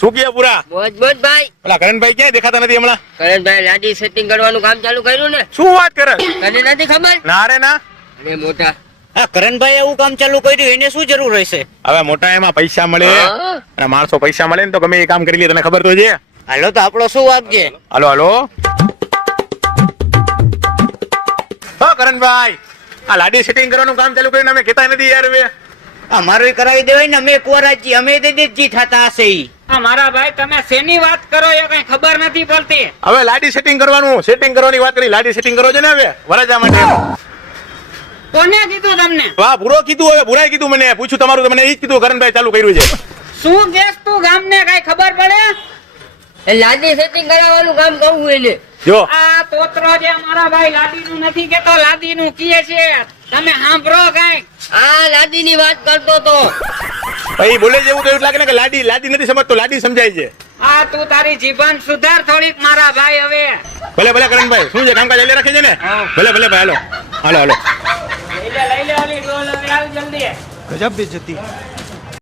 શું કહે પૂરા? મોજ મોજ ભાઈ પેલા કરણભાઈ ક્યાં દેખાતા નથી હમણાં? કરણભાઈ લાડી સેટિંગ કરવાનું કામ ચાલુ કર્યું ને? શું વાત કરે? તને નથી ખબર? ના રે ના. અરે મોટા. હા કરણભાઈ એવું કામ ચાલુ કર્યું એને શું જરૂર રહેશે? હવે મોટા એમાં પૈસા મળે. અને માણસો પૈસા મળે ને તો ગમે એ કામ કરી લે તને ખબર તો છે? હાલો તો આપણો શું વાત છે? હાલો હાલો. હા કરણભાઈ આ લાડી સેટિંગ કરવાનું કામ ચાલુ કર્યું અમે કહેતા નથી યાર હવે. અમારું કરાવી દેવાય ને અમે કુંવરાજી અમે દે દેજી થતા હશે ઈ. મારા ભાઈ તમે શેની વાત કરો એ કઈ ખબર નથી પડતી. હવે લાડી સેટિંગ કરવાનું સેટિંગ કરવાની વાત કરી લાડી સેટિંગ કરો છો ને હવે? વરજા માટે. કોને કીધું તમને? વાહ ભૂરો કીધું હવે ભૂરાઈ કીધું મને. પૂછ્યું તમારું તો મને કીધું કરણભાઈ ચાલુ કર્યું છે. શું કેસ તું ગામને કઈ ખબર પડે? એ લાડી સેટિંગ કરાવવાનું કામ કહું એને જો. આ તોતરો જે મારા ભાઈ લાદીનું નથી કેતો લાદીનું કીએ છે તમે સાંભળો કઈ. આ લાડીની વાત કરતો તો. ભાઈ બોલે જેવું કયું તો એવું લાગે ને કે લાડી લાડી નથી સમજતો લાડી સમજાય છે. આ તું તારી જીવન સુધાર થોડીક મારા ભાઈ હવે. ભલે ભલે કરણભાઈ શું છે કામકાજ લઈ રાખે છે ને? ભલે ભલે ભાઈ હાલો. હાલો હાલો. લઈ લે લઈ લે ઓલી ડોલ હવે આવ જલ્દી. ગજબ બેજતી